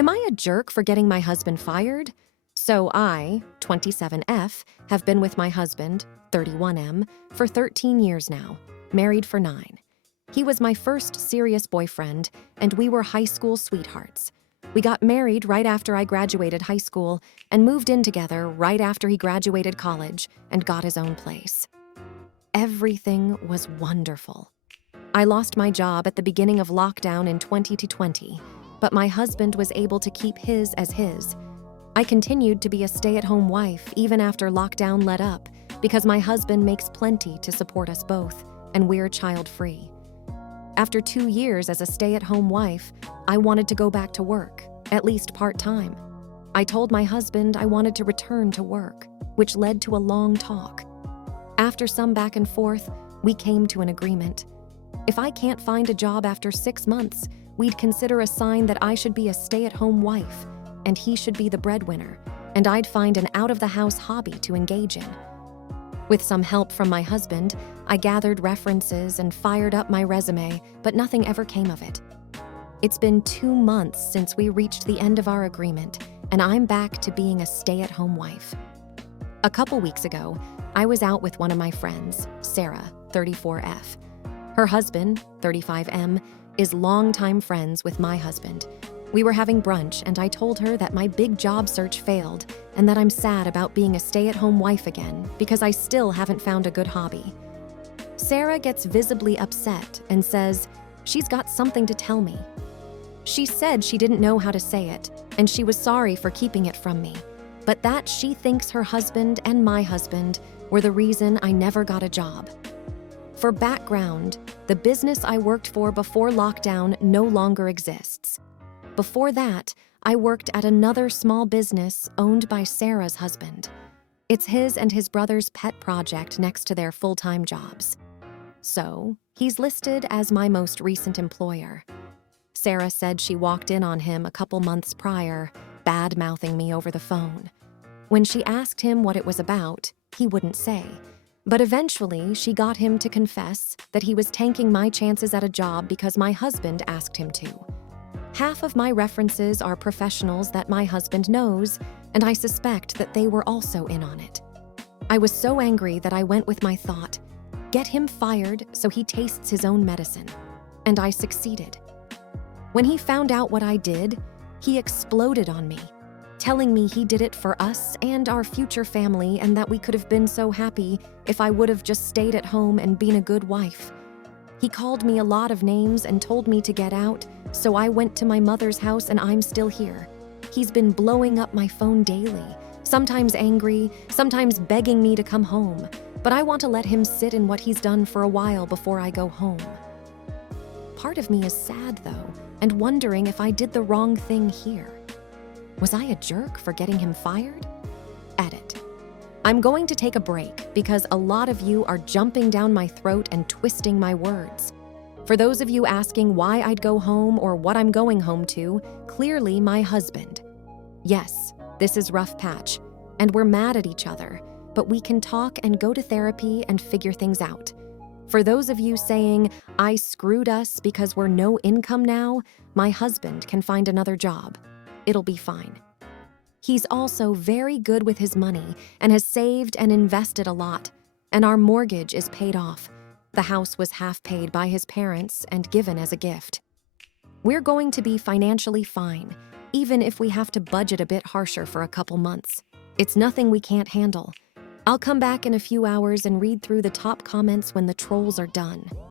Am I a jerk for getting my husband fired? So I, 27F, have been with my husband, 31M, for 13 years now, married for 9. He was my first serious boyfriend, and we were high school sweethearts. We got married right after I graduated high school and moved in together right after he graduated college and got his own place. Everything was wonderful. I lost my job at the beginning of lockdown in 2020, but my husband was able to keep his as his. I continued to be a stay-at-home wife even after lockdown let up because my husband makes plenty to support us both, and we're child-free. After 2 years as a stay-at-home wife, I wanted to go back to work, at least part-time. I told my husband I wanted to return to work, which led to a long talk. After some back and forth, we came to an agreement. If I can't find a job after 6 months, we'd consider a sign that I should be a stay-at-home wife, and he should be the breadwinner, and I'd find an out-of-the-house hobby to engage in. With some help from my husband, I gathered references and fired up my resume, but nothing ever came of it. It's been 2 months since we reached the end of our agreement, and I'm back to being a stay-at-home wife. A couple weeks ago, I was out with one of my friends, Sarah, 34F. Her husband, 35M, is longtime friends with my husband. We were having brunch, and I told her that my big job search failed and that I'm sad about being a stay-at-home wife again because I still haven't found a good hobby. Sarah gets visibly upset and says she's got something to tell me. She said she didn't know how to say it, and she was sorry for keeping it from me, but that she thinks her husband and my husband were the reason I never got a job. For background, the business I worked for before lockdown no longer exists. Before that, I worked at another small business owned by Sarah's husband. It's his and his brother's pet project next to their full-time jobs. So, he's listed as my most recent employer. Sarah said she walked in on him a couple months prior, bad-mouthing me over the phone. When she asked him what it was about, he wouldn't say. But eventually, she got him to confess that he was tanking my chances at a job because my husband asked him to. Half of my references are professionals that my husband knows, and I suspect that they were also in on it. I was so angry that I went with my thought, get him fired so he tastes his own medicine. And I succeeded. When he found out what I did, he exploded on me, telling me he did it for us and our future family and that we could have been so happy if I would have just stayed at home and been a good wife. He called me a lot of names and told me to get out, so I went to my mother's house and I'm still here. He's been blowing up my phone daily, sometimes angry, sometimes begging me to come home, but I want to let him sit in what he's done for a while before I go home. Part of me is sad, though, and wondering if I did the wrong thing here. Was I a jerk for getting him fired? Edit. I'm going to take a break because a lot of you are jumping down my throat and twisting my words. For those of you asking why I'd go home or what I'm going home to, clearly my husband. Yes, this is rough patch, and we're mad at each other, but we can talk and go to therapy and figure things out. For those of you saying, I screwed us because we're no income now, my husband can find another job. It'll be fine. He's also very good with his money and has saved and invested a lot, and our mortgage is paid off. The house was half paid by his parents and given as a gift. We're going to be financially fine, even if we have to budget a bit harsher for a couple months. It's nothing we can't handle. I'll come back in a few hours and read through the top comments when the trolls are done.